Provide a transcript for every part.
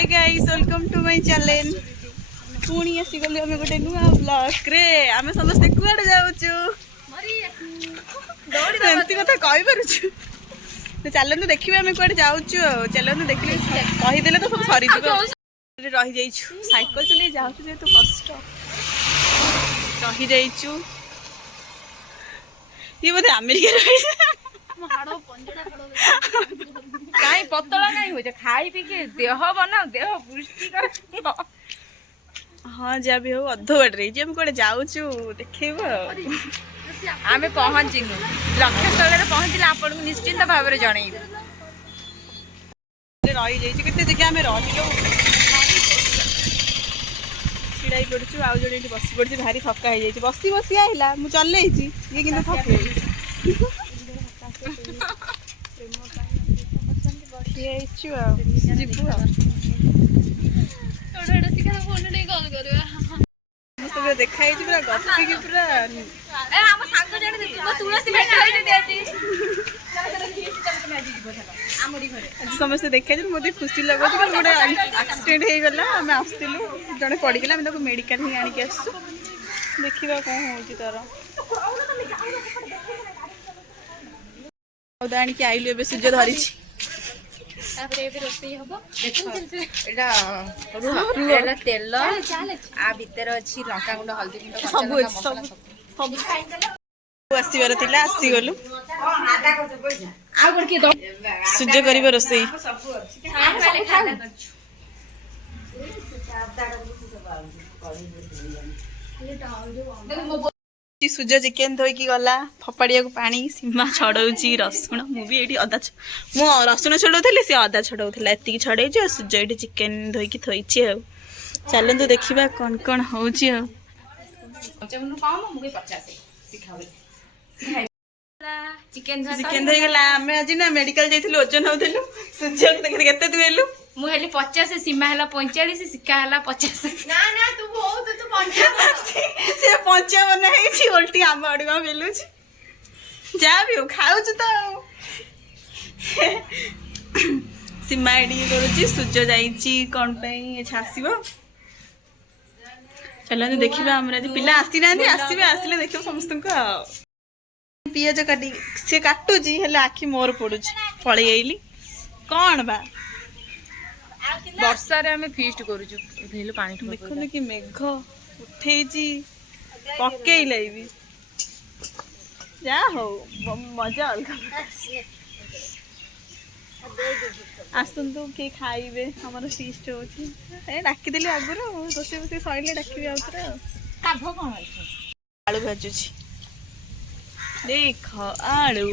hey guys welcome to my channel पुणी आसीगल आम गोटे नुआ ब्लॉग रे आम समस्ते कुआडे जाऊचु एमती कथा कहि पारुछु तो चलनु देखिबे आम कुआडे जाऊचु चलनु देखिले कहि देले तो सब सरी दिबो रही जाइछु साइकिल चले जाऊचु जे तो कष्ट रही जाइछु ये बोधे अमेरिका रही कहीं पतला नहीं हो खाई पी के देह बनाओ देह पुष्टिकर हाँ जहाँ भी हो अध बाटे हम कौटे जाऊँ देखेब आम पहुँचनु लक्ष्य स्थल पहुँचले आपन को निश्चिंत भाव में जनइबू रही जाते जगह आम रही छिड़ा पड़ू आउ जो बस पड़ी भारी थका हो बसी बसी आइला मुझे चल ये कि थक देखाई पूरा गपिकी पूरा समस्त देखा मत खुशी लगे गोटे एक्सीडेंट हो गला आम आसलु जड़े पड़गला मेडिकल ही आणिक आसु देखा कौन हो तार आणिक आइलु ए सूर्य धरी तेल आ भितर अच्छी लंका गुंड हल्दी गुंड आसबार थिला आसीगलु सूर्य कर रोसई सूर्य चिकेन धोईकी गला फपाड़िया पानी सीमा छड़ाऊँगी रसुण मुझे अदा मु रसुण छड़ाऊली सी अदा छड़ाऊला एति छड़े सूर्य ये चिकेन धोईकी थोई चलतु देखा कौन कौन हो चिकेन धोईगला आम आज ना मेडिकल जाइलु ओजन होलु सूर्य केते दुलु मुझे 50 सीमा है 45 सिक्का है 50 ना ना तू बहुत तू 55 है उल्टी आम आड़ मिलू जहाँ भी हो खाऊ तो सीमा एडी करुच्ची सूर्य जाइए कौन आसब चलो देखा आम पिला आसी ना आसवे आसिले देख समस्त पिज काटी सी काटुची आखि मोर पड़ू पलि आईली कौन बा वर्षा रे हमें फीस्ट करूछु पानी देखो कि मेघ उठे पकेला भी जा हो मजा अलग आसतु किए खाइबे हमार फीस्ट हो डाकिदेली आगुरी रोसे बस सैले डाकबी आउ आलू भाजुची देख आलू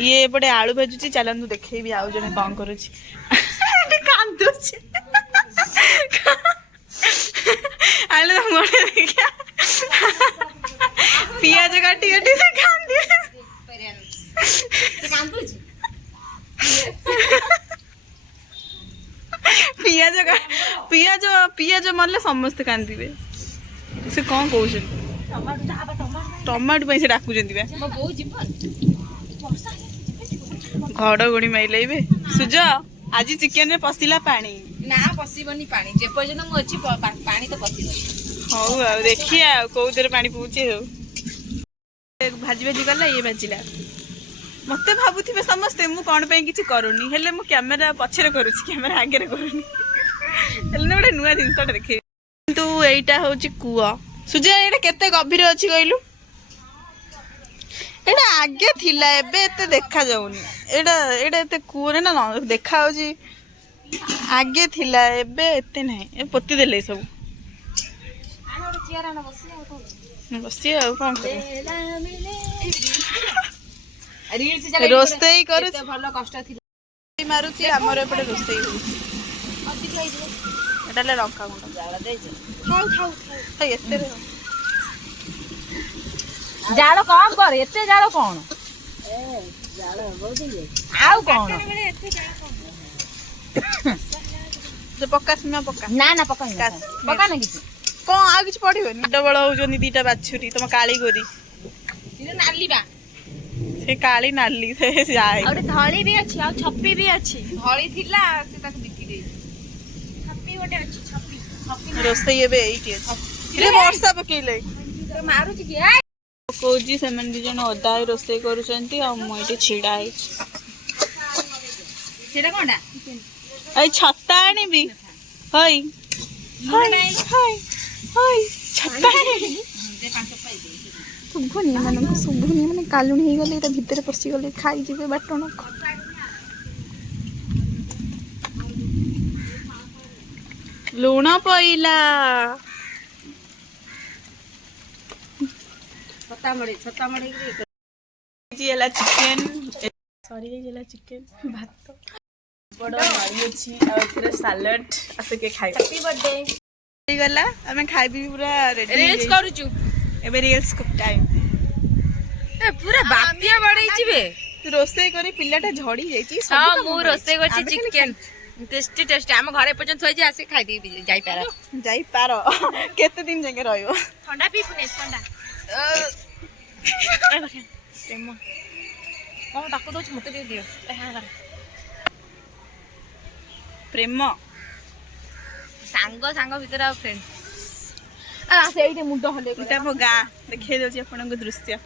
ये एपटे आलू भाजुची चलतु देखेबी आउ जने कौन करुची कांदुची आलू मोड़े देखा पियाज काटी काटी से कांदी पियाज पियाज पियाज मरले समस्त कांदे से कौन कहते टमाटो से डाकुचंती घड़घड़ी माइले सूर्य आज चिकेन रे पसिला पानी ना पसिबनी पानी जे पर्यंत मु अछि पानी तो पसिबनी हौ आ देखिया कोउदरे पानी पहुचे हो भाजी भाजी गला ये भाजिला मते भाबुथिबे समस्ते मु कोन पे किछि करूनी हेले मु कैमरा पछरे करूछि कैमरा आगे रे करूनी हेले गोटे नुआ जिनसटा देखे किंतु एटा होछि कुआ सूर्य एटा केते गभीर अछि कइलु एटा आगे थिला एबे एते देखा जाउनी एटा एटा एते कुरे ना देखा होछि आगे थिला एबे एते नहीं ए पोती देले सब बसी आ कोन रोस्तेई करू भलो कष्ट थिला मारुची हमर एपटे रोस्तेई एटा ले लंका गुंड जाला दे खाऊ खाऊ खाऊ एते रे जाड़ कौन कर एते जाड़ कौन आउ कौन जो पक्का सीमा पक्का ना ना पक्का पक्का ना किसी कौन आ किछ पड़िबनी डबल हो जोनी दीटा बाछुरी तम काली गोरी नाली बा से काली नाली से जाए और धड़ी भी अछि और छप्पी भी अछि धड़ी थिला से ताक बिकी दे छप्पी गोटे अछि छप्पी रोसे ये बे एइटी रे वर्षा पकेले तो मारू छी कि कोजी सेमन दि जन अदा रोसे करूछंती आ मु एटी छिडा है सेटा कोनडा आई छत्ता आनी भी हई हई हई हई छत्ता आनी दे 5 पाई दे शुभनी माने कालुणी हे गले एटा भितर पसी गले खाई जिवे बाटण लूण पइला छत्ता मड़े जी एला चिकन सॉरी ये एला चिकन भात बड़ नड़ी अछि आ फिर सैलेड आसे के खाइ हैप्पी बर्थडे गला हमें खाइबी पूरा रेडी रील्स करूचु एबे रील्स को टाइम ए पूरा बापिया बड़ई छिबे रोसे करी पिल्लाटा झड़ी जाईची हां मु रोसे करछि चिकन टेस्टी टेस्टी हम घरे पर्यंत होई जे आसे खाइ दी जाई पारो केते दिन जंगे रहइबो ठंडा पी पुने ठंडा प्रेम कौन ताको दो मते दे दियो प्रेम सांग सांग भीतर आ फ्रेंड आ सेइटे मुंड हले इटा मो गा देखे दोची आपन को दृश्य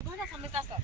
कोना समेता सर